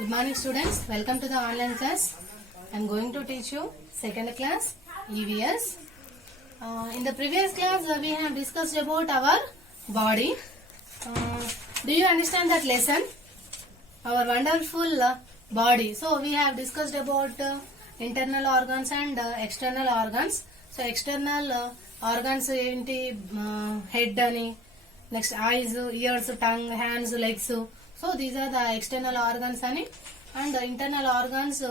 Good morning students, welcome to the online class. I am going to teach you second class EVS. In the previous class we have discussed about our body. Do you understand that lesson? Our wonderful body. So we have discussed about internal organs and external organs. So external organs enti head ani, next eyes, ears, tongue, hands, legs. So these are the external organs ani, and the internal organs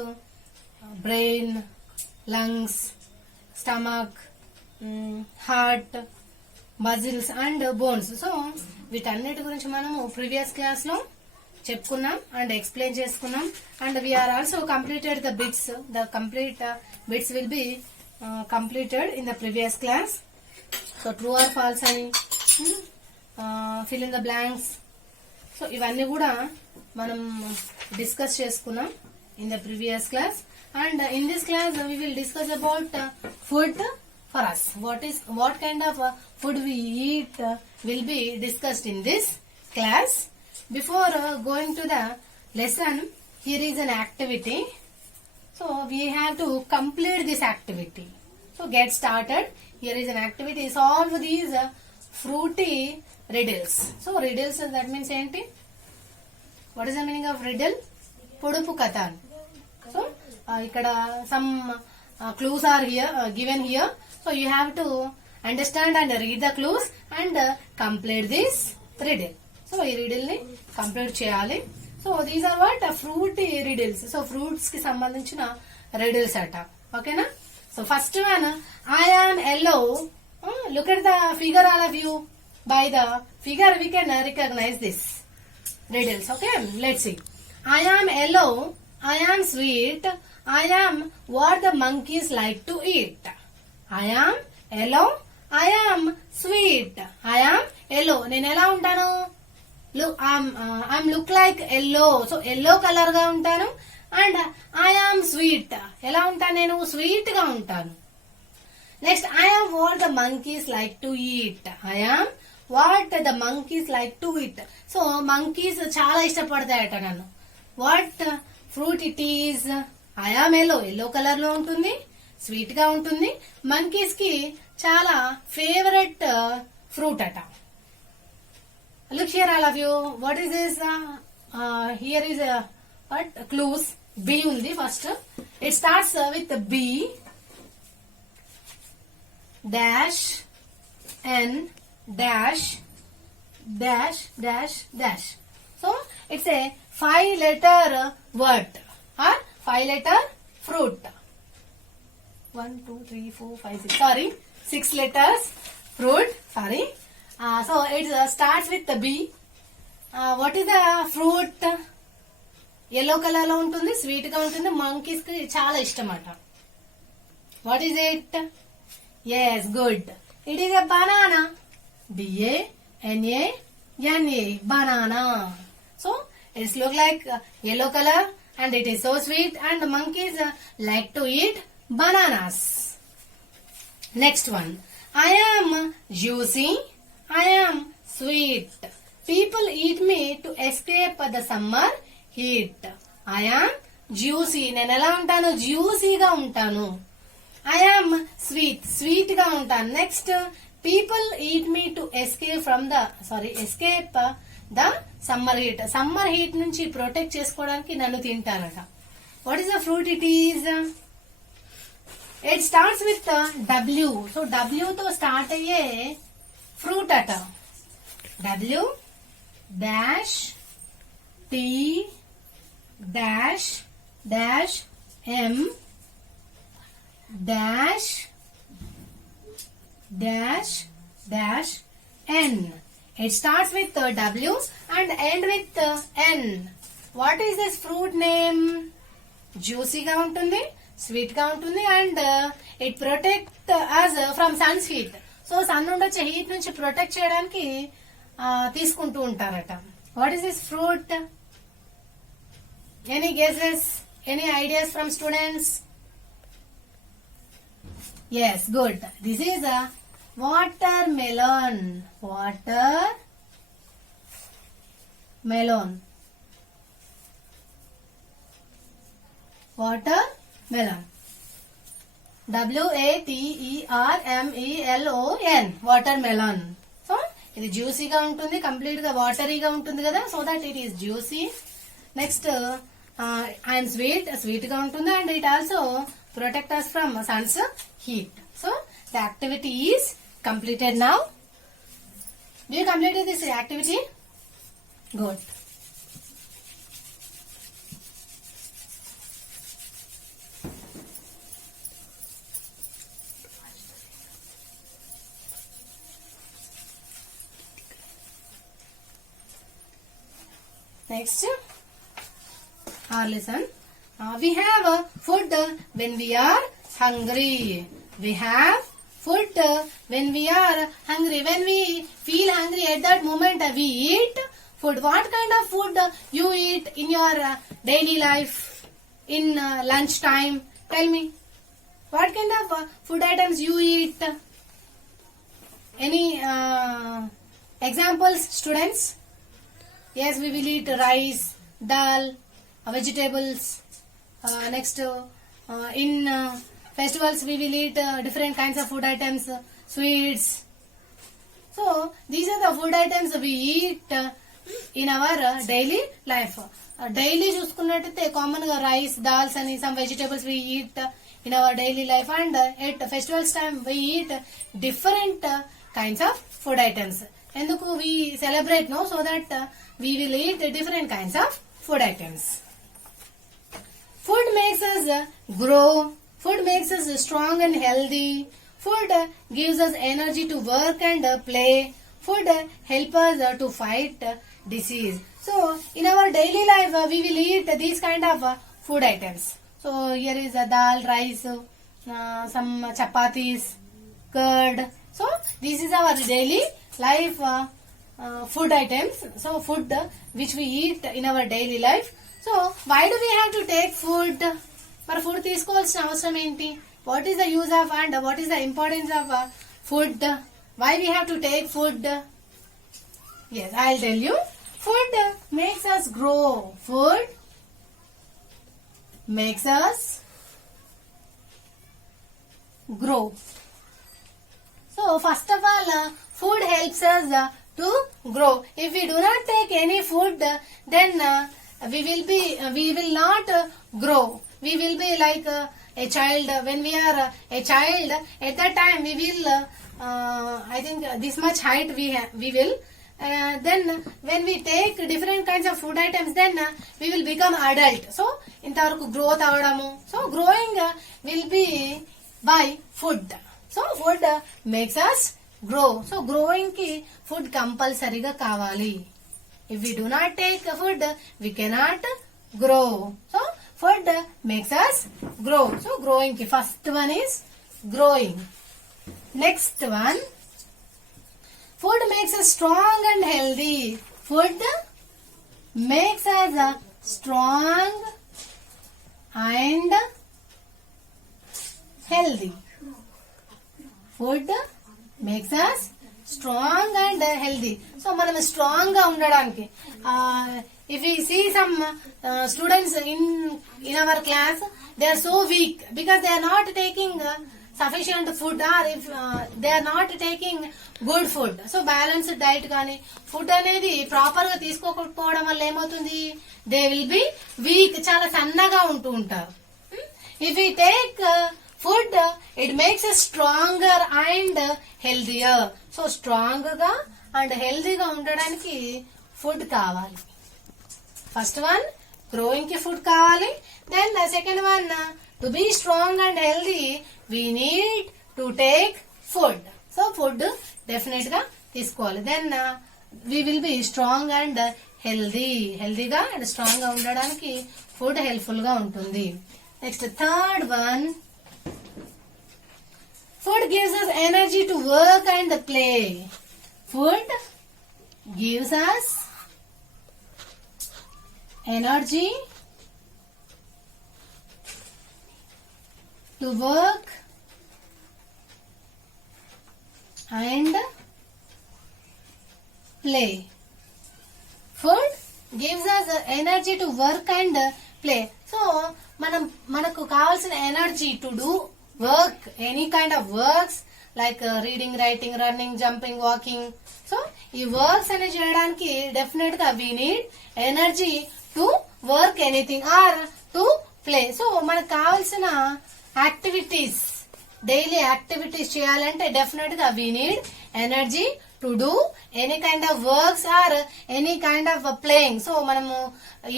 brain, lungs, stomach, heart, muscles and bones. So వీటన్నిటి గురించి మనము previous class లో చెప్పుకున్నాం and explain చేసుకున్నాం and we are also completed the bits. The complete bits will be completed in the previous class. So true or false అని fill in the blanks. So ఇవన్నీ కూడా మనం డిస్కస్ చేసుకున్నాం in the previous class. And in this class we will discuss about food for us. What kind of food we eat will be discussed in this class. Before going to the lesson, here is an activity. So we have to complete this activity. So get started. Here is an activity. Solve these fruity riddles. So riddles, that means enti? What is the meaning of riddle? Podupu katha. So ikkada some clues are here given here. So you have to understand and read the clues and complete this riddle. So ee riddle ni complete cheyali. So these are what fruity riddles. So fruits ki sambandhinchina riddles ata. Okay na? So first one, I am yellow. Look at the figure, all of you. By the figure we can recognize this riddles. Okay, let's see. I am yellow. I am sweet. I am what the monkeys like to eat. I am yellow. I am sweet. I am yellow. నేను ఎలా ఉంటాను? I'm look like yellow. So yellow color గా ఉంటాను. And I am sweet. ఎలా ఉంటాను నేను? Sweet గా ఉంటాను. Next, I am what the monkeys like to eat. I am what the monkeys like to eat. So monkeys చాలా ఇష్టపడతాయట నన్ను. What fruit it is? I am yellow. Yellow color లో ఉంటుంది. Sweet గా ఉంటుంది. మంకీస్ కి చాలా ఫేవరెట్ ఫ్రూట్ అట. Look here all of you. What is this? Here is what clues. B ఉంది first. It starts with B dash N dash dash dash dash. So it's a 5-letter word or 5-letter fruit. 1, 2, 3, 4, 5, 6. Sorry, 6 letters fruit. Sorry. So it starts with the B. What is the fruit? Yellow color lo untundi, sweet ga untundi, monkeys ki chaala ishtamata. What is it? Yes, good. It is a banana. B-A-N-A-N-A. Banana. So it looks like yellow color and it is so sweet, and the monkeys like to eat bananas. Next one. I am juicy. I am sweet. People eat me to escape the summer heat. I am juicy. నేను ఎలా ఉంటాను? జ్యూసీగా ఉంటాను. I am sweet. Sweet గా ఉంటాను. Next, people eat me to escape the summer heat. Summer heat నుంచి protect చేసుకోవడానికి నన్ను తింటారట. What is the fruit it is? It starts with W. So W తో స్టార్ట్ అయ్యే ఫ్రూట్ అట. W dash T dash dash M dash dash dash N. It starts with W and end with N. What is this fruit name? Juicy గా ఉంటుంది, sweet గా ఉంటుంది, and it protect us from sun's heat. So sun నుండి వచ్చే heat నుంచి protect చేయడానికి తీసుకుంటూ ఉంటారట. What is this fruit? Any guesses? Any ideas from students? Yes, good. This is a watermelon. Watermelon. watermelon. WATERMELON watermelon. So ఇది జ్యూసీగా ఉంటుంది, complete గా వాటరీగా ఉంటుంది కదా, so that it is juicy. Next and sweet గా ఉంటుంది, and it also protect us from sun's heat. So the activity is completed now. Do you completed this activity? Good. Next, our lesson. We have food when we are hungry. We have food when we are hungry. When we feel hungry, at that moment we eat food. What kind of food you eat in your daily life, in lunch time? Tell me. What kind of food items you eat? Any examples, students? Yes, we will eat rice, dal, vegetables. Next, in festivals we will eat different kinds of food items, sweets. So these are the food items we eat in our daily life. Daily చూసుకున్నట్టయితే common గా rice, dals అని some vegetables we eat in our daily life, and at festivals time we eat different kinds of food items. ఎందుకు we celebrate, no, so that we will eat different kinds of food items. Food makes us grow. Food makes us strong and healthy. Food gives us energy to work and play. Food helps us to fight disease. So in our daily life we will eat these kind of food items. So here is a dal, rice, some chapatis, curd. So this is our daily life food items. So food which we eat in our daily life. So why do we have to take food? మరి food తీసుకోవాల్సిన అవసరం ఏంటి? What is the use of and what is the importance of food? Why we have to take food? Yes, I will tell you. Food makes us grow. Food makes us grow. So first of all, food helps us to grow. If we do not take any food, then we will not grow. We will be like a child. When we are a child, at that time we will I think this much height we will. Then when we take different kinds of food items, then we will become adult. So intavaraku growth avadamu. So growing will be by food. So food makes us grow. So growing ki food compulsory ga kavali. If we do not take food, we cannot grow. So food makes us grow. So growing ki first one is growing. Next one, food makes us strong and healthy. Food makes us strong and healthy. Food makes us strong and healthy. So మనం strong గా ఉండడానికి, if we see some students in our class, they are so weak because they are not taking sufficient food, or if they are not taking good food. So balanced diet కానీ food అనేది proper గా తీసుకోకపోవడం వల్ల ఏమవుతుంది? they will be weak, చాలా సన్నగా ఉంటూ ఉంటారు. if we take food, it makes us stronger and healthier. So strong గా అండ్ హెల్దీగా ఉండడానికి ఫుడ్ కావాలి. ఫస్ట్ వన్, గ్రోయింగ్ కి ఫుడ్ కావాలి. Then second one, to be strong and healthy we need to take food. So food definite గా తీసుకోవాలి. Then we will be strong and హెల్దీగా and strong గా ఉండడానికి ఫుడ్ హెల్ప్ఫుల్ గా ఉంటుంది. Next third one, food gives us energy to work and play. Food gives us energy to work and play. Food gives us energy to work and play. So మనకు కావాల్సిన energy to do work, any kind of works like reading, writing, running, jumping, walking. So ఈ works అనేది చేయడానికి definite గా we need energy to work anything or to play. So మనకు కావాల్సిన activities, daily activities చేయాలంటే definite గా we need energy to do any kind of works or any kind of playing. So మనము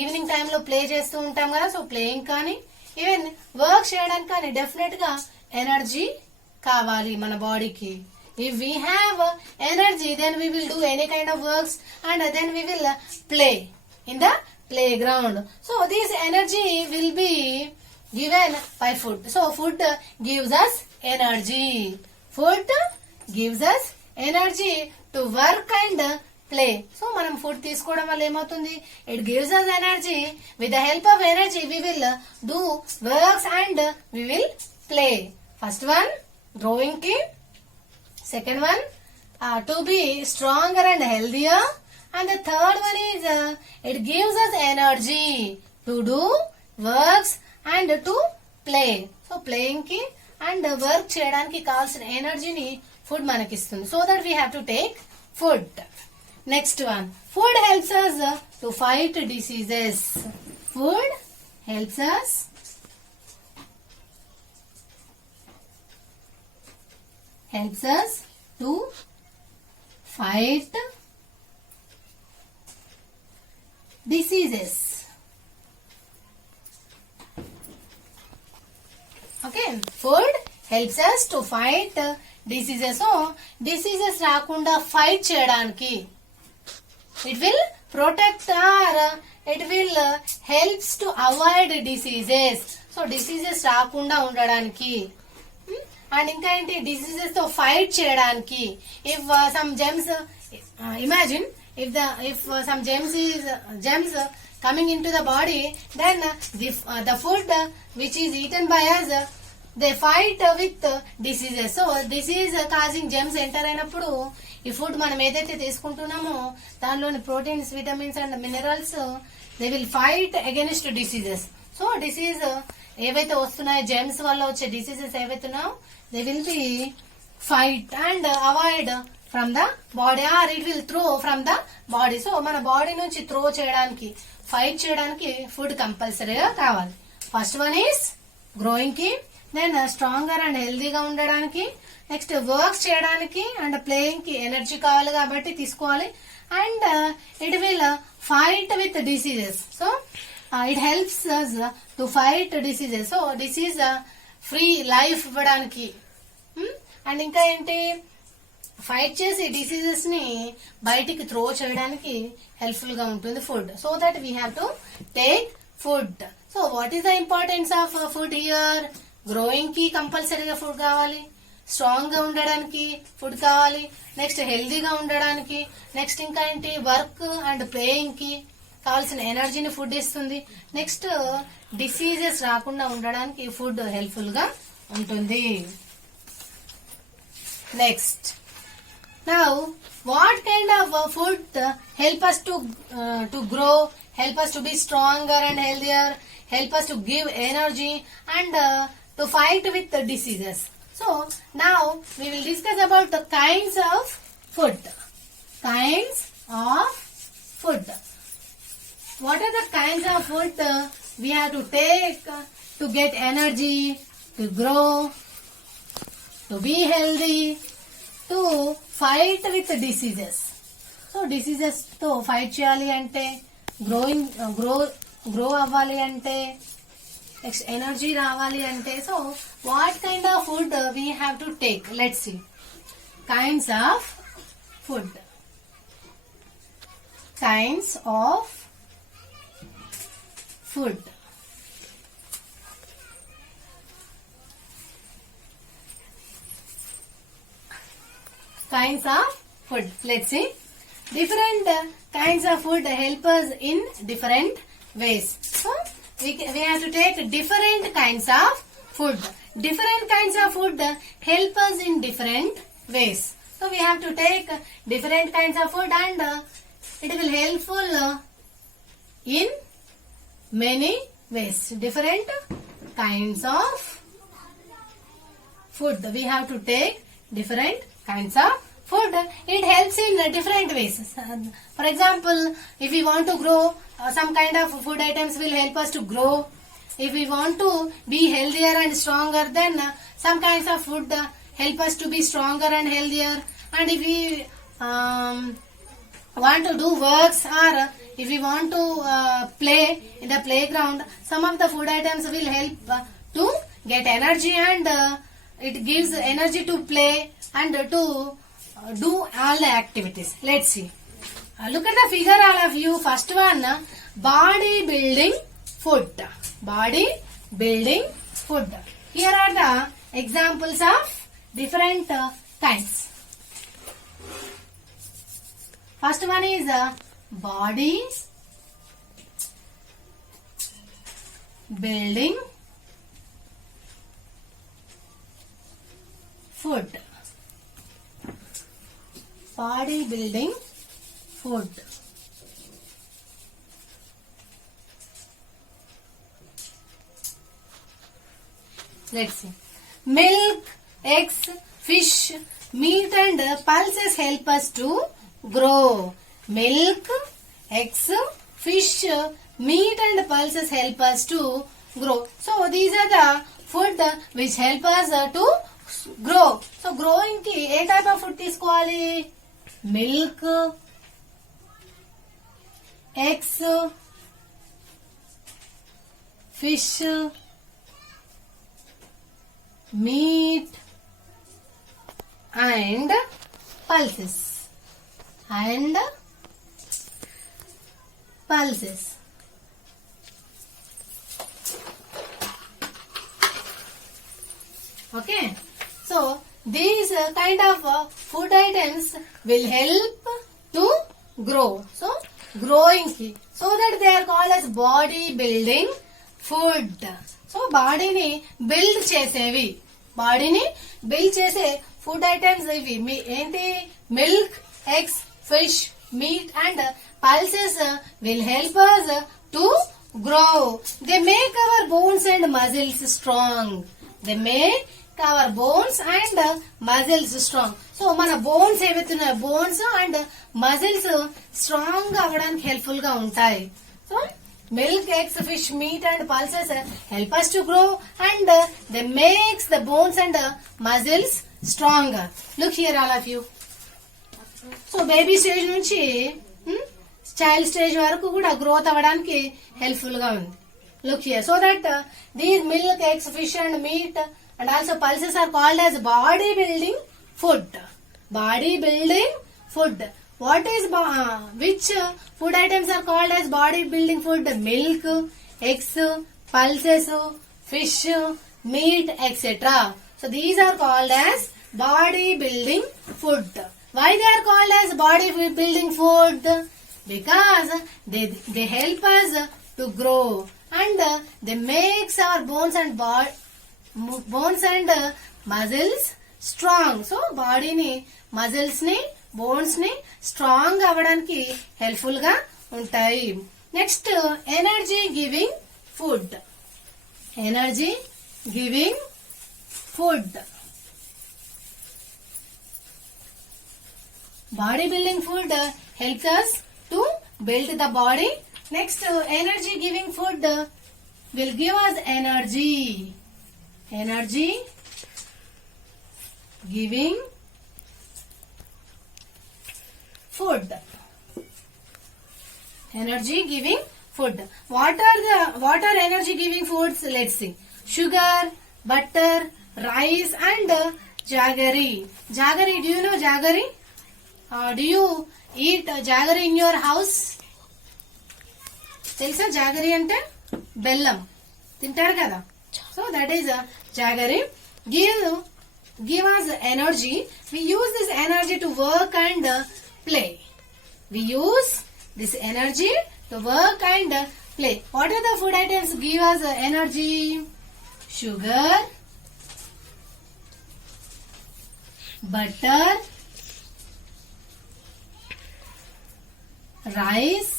evening టైంలో play చేస్తూ ఉంటాం కదా, so playing కానీ ఈవెన్ వర్క్ చేయడానికి కానీ డెఫినెట్ గా ఎనర్జీ కావాలి మన బాడీకి. If we have energy then we will do any kind of works and then we will play in the playground. So this energy will be given by food. So food gives us energy. Food gives us energy to work and play. So మనం food తీసుకోవడం వల్ల ఏమవుతుంది, it gives us energy. With the help of energy we will do works and we will play. First one growing ki, second one to be stronger and healthier, and the third one is it gives us energy to do works and to play. So playing ki and work cheyadaniki kavalsina energy ni food manaki istundi. So that we have to take food. Next one, food helps us to fight diseases. Food helps us to fight diseases. Okay, food helps us to fight diseases. So diseases రాకుండా fight చేయడానికి, it will protect or it will helps to avoid diseases. So diseases రాకుండా ఉండడానికి and ఇంకా ఏంటి, diseases తో fight చేయడానికి. If some germs, imagine if some germs coming into the body, then the food which is eaten by us, they fight with diseases. So disease causing germs enter అయినప్పుడు ఈ food మనం ఏదైతే తీసుకుంటున్నామో దానిలోని proteins, vitamins and minerals they will fight against diseases. So disease ఏవైతే వస్తున్నాయో, germs వల్ల వచ్చే డిసీజెస్ ఏవైతున్నాయో they will be fight and avoid from the body or it will throw from the body. So మన బాడీ నుంచి throw చేయడానికి, fight చేయడానికి food కంపల్సరీగా కావాలి. ఫస్ట్ వన్ ఈస్ గ్రోయింగ్ కి, దెన్ స్ట్రాంగర్ అండ్ హెల్దీగా ఉండడానికి, నెక్స్ట్ వర్క్స్ చేయడానికి అండ్ ప్లేయింగ్ కి ఎనర్జీ కావాలి కాబట్టి తీసుకోవాలి. And it will fight with diseases. So it helps us to fight diseases. So disease free life ఇవ్వడానికి అండ్ ఇంకా ఏంటి, ఫైట్ చేసి డిసీజెస్ ని బయటికి త్రో చేయడానికి హెల్ప్ఫుల్ గా ఉంటుంది food. So that we have to take food. So what is the importance of food here? Growing కి కంపల్సరీగా ఫుడ్ కావాలి, స్ట్రాంగ్ గా ఉండడానికి ఫుడ్ కావాలి, నెక్స్ట్ హెల్దీగా ఉండడానికి, నెక్స్ట్ ఇంకా ఏంటి, వర్క్ అండ్ ప్లేయింగ్ కి కావాల్సిన ఎనర్జీని ఫుడ్ ఇస్తుంది. నెక్స్ట్ డిసీజెస్ రాకుండా ఉండడానికి ఫుడ్ హెల్ప్ఫుల్ గా ఉంటుంది. Next, now what kind of food help us to grow, help us to be stronger and healthier, help us to give energy and to fight with the diseases? So now we will discuss about the kinds of food. Kinds of food. What are the kinds of food we have to take to get energy, to grow, to be healthy, to fight with diseases? So diseases తో fight చేయాలి అంటే, grow అవ్వాలి అంటే, next energy రావాలి అంటే, so what kind of food we have to take? Let's see. Kinds of food. Kinds of food. Kinds of food. Let's see. Different kinds of food help us in different ways. So we have to take different kinds of food. Different kinds of food help us in different ways. So we have to take different kinds of food and it will helpful in many ways. Different kinds of food. We have to take different kinds of food. It helps in different ways. For example, if we want to grow, some kind of food items will help us to grow. If we want to be healthier and stronger, then some kinds of food help us to be stronger and healthier. And if we want to do works, or if we want to play in the playground, some of the food items will help to get energy, and it gives energy to play and to do all the activities. Let's see. Look at the figure, all of you. First one, body building food. Body building food. Here are the examples of different kinds. First one is body building food. Body building food. Let's see. Milk, eggs, fish, meat and pulses help us to grow. Milk, eggs, fish, meat and pulses help us to grow. So these are the food which help us to grow. So growing ki A type of food తీసుకోవాలి? Milk, eggs, fish, meat and pulses. Okay, so these kind of food items will help to grow. So growing key, so that they are called as body building food. So బాడీని build చేసేవి, బాడీని build చేసే food items ఇవి. ఏంటి? Milk, eggs, fish, meet and pulses will help us to grow. They make our bones and muscles strong. They make our bones and muscles strong. So మన bones ఏవైతున్నాయో, bones and muscles strong అవ్వడానికి helpful గా ఉంటాయి. So milk, eggs, fish, meat and pulses help us to grow, and they makes the bones and muscles stronger. Look here, all of you. So baby stage నుంచి child stage వరకు కూడా growth అవ్వడానికి helpful గా ఉంది. Look here. So that these milk, eggs, fish and meat and also pulses are called as body building food. Body building food. What is which food items are called as body building food? Milk, eggs, pulses, fish, meat, etc. So these are called as body building food. Why they are called as body building food? Because they help us to grow, and they makes our bones and muscles strong. So body ni, muscles ni, bones ని strong అవ్వడానికి helpful గా ఉంటాయి. Next, energy giving food. Energy giving food. Body building food helps us to build the body. Next, energy giving food will give us energy. Energy giving food. Energy giving food. What are energy giving foods? Let's see. Sugar, butter, rice and jaggery. Jaggery, do you know jaggery? Do you eat jaggery in your house? తెలుసా jaggery అంటే? బెల్లం తింటారు కదా. So that is a jaggery. Give us energy. We use this energy to work and play. We use this energy to work and play. What are the food items give us energy? Sugar, butter, rice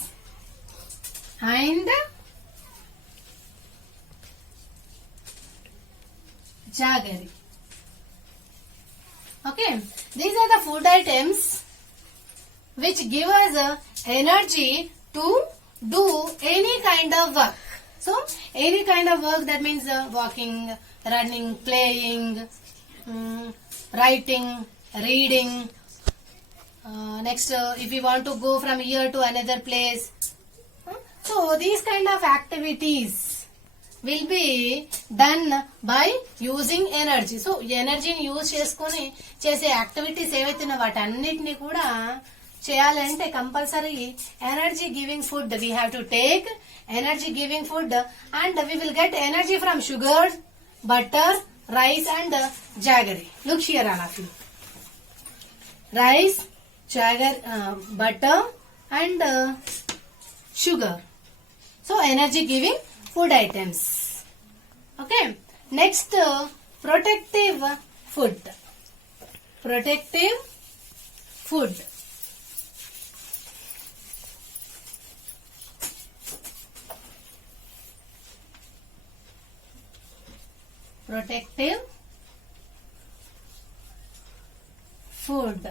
and jaggery. Okay, these are the food items which give us energy to do any kind of work. So any kind of work, that means walking, running, playing, writing, reading. Next, if we want to go from here to another place. So these kind of activities will be done by using energy. So ఎనర్జీని use చేసుకొని చేసే activities ఏవైతే వాటన్నిటిని కూడా చేయాలంటే compulsory energy giving food we have to take energy giving food and we will get energy from sugar, butter, rice and jaggery. Look here all of you. Rice, jaggery, butter and sugar. So energy giving food items. Okay, next protective food. Protective food. Protective food.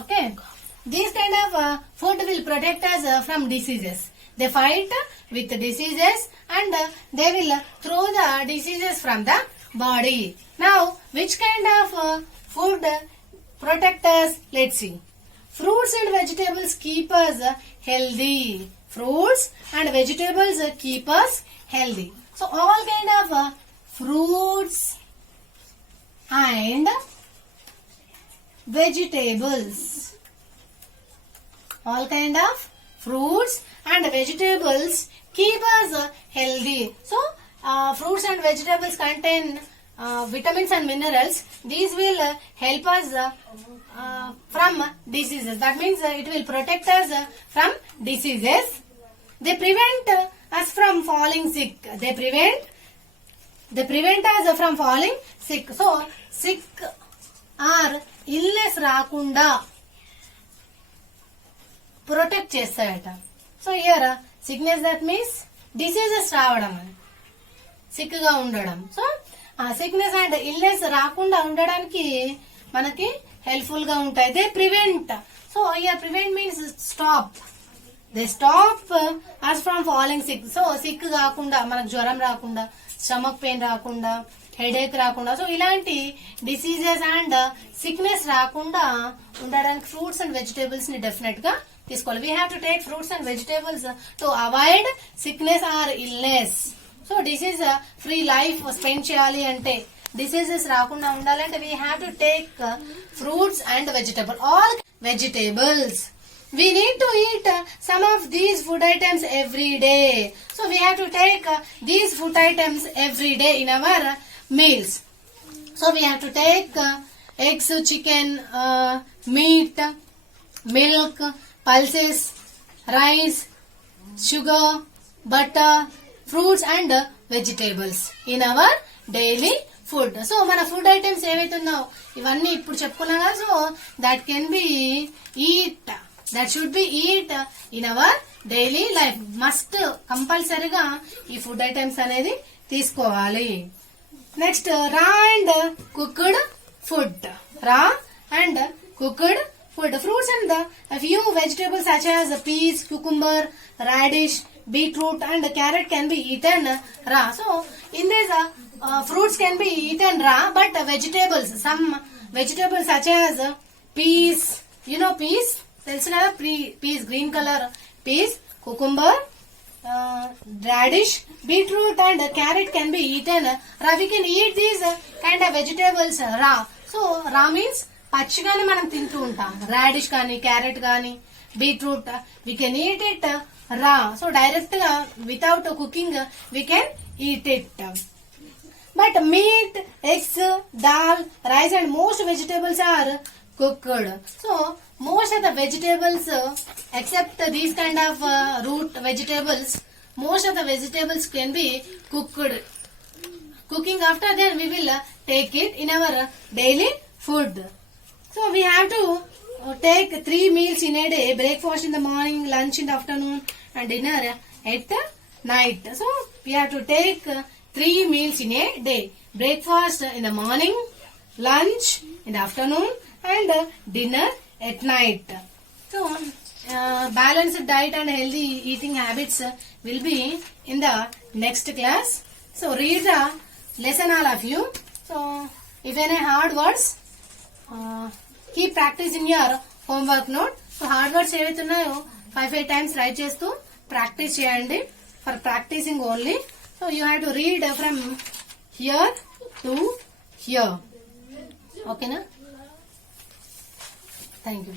Okay, this kind of food will protect us from diseases. They fight with diseases and they will throw the diseases from the body. Now, which kind of food protect us? Let's see. Fruits and vegetables keep us healthy. Fruits and vegetables keep us healthy. So, all kind of fruits and vegetables. All kind of fruits and vegetables keep us healthy. So, fruits and vegetables contain vitamins and minerals. These will help us from diseases. That means it will protect us from diseases. They prevent us from falling sick. They prevent us from falling sick. So, sick or illness రాకుండా protect చేస్తాయట. So here sickness, that means diseases రావడం అని, sick గా ఉండడం. So ఆ sickness and illness రాకుండా ఉండడానికి మనకి హెల్ప్ఫుల్ గా ఉంటాయి. They prevent. So here prevent means stop. They stop us from falling sick. So sick కాకుండా, మనకు జ్వరం రాకుండా, స్టమక్ పెయిన్ రాకుండా, హెడేక్ రాకుండా, సో ఇలాంటి డిసీజెస్ అండ్ సిక్నెస్ రాకుండా ఉండడానికి ఫ్రూట్స్ అండ్ వెజిటేబుల్స్ ని డెఫినెట్ గా తీసుకోవాలి. We have to take fruits and vegetables to avoid sickness or illness. So disease free life spend చేయాలి అంటే, డిసీజెస్ రాకుండా ఉండాలంటే we have to take fruits and vegetable, all vegetables. We need to eat some of these food items every day. So we have to take these food items every day in our meals. So we have to take eggs, chicken, meat, milk, pulses, rice, sugar, butter, fruits and vegetables in our daily food. So మన food items ఏవైతే ఉన్నాయో ఇవన్నీ ఇప్పుడు చెప్పుకున్నాం కదా. So that can be eat, that should be eat in our daily life. Must కంపల్సరీగా ఈ food items అనేది తీసుకోవాలి. నెక్స్ట్ రా అండ్ కుక్డ్ ఫుడ్. రా and cooked food. Fruits and a few vegetables such as peas, cucumber, radish, beetroot and carrot can be eaten raw. So in this fruits can be eaten raw, but vegetables, some vegetables such as peas, you know peas, తెలుసు కదా, peas, green color peas, cucumber, radish, beetroot and carrot can be eaten raw. We can eat these kind of vegetables raw. So raw means పచ్చిగానే మనం తింటూ ఉంటాం. Radish కానీ, carrot కానీ, beetroot, we can eat it raw. So direct గా without cooking we can eat it. But meat, eggs, dal, rice and most vegetables are cooked. So most of the vegetables except these kind of root vegetables, most of the vegetables can be cooked. Cooking after, then we will take it in our daily food. So we have to take 3 meals in a day: breakfast in the morning, lunch in the afternoon and dinner at night. So we have to take 3 meals in a day. Breakfast in the morning, lunch in the afternoon, and dinner at night. So, balanced diet and healthy eating habits will be in the next class. So, read the lesson all of you. So, if any hard words, keep practicing your homework note. So, hard words ఏవైతే ఉన్నాయో 5 times write చేస్తూ practice చేయండి. For practicing only. So, you have to read from here to here. Okay na? Thank you.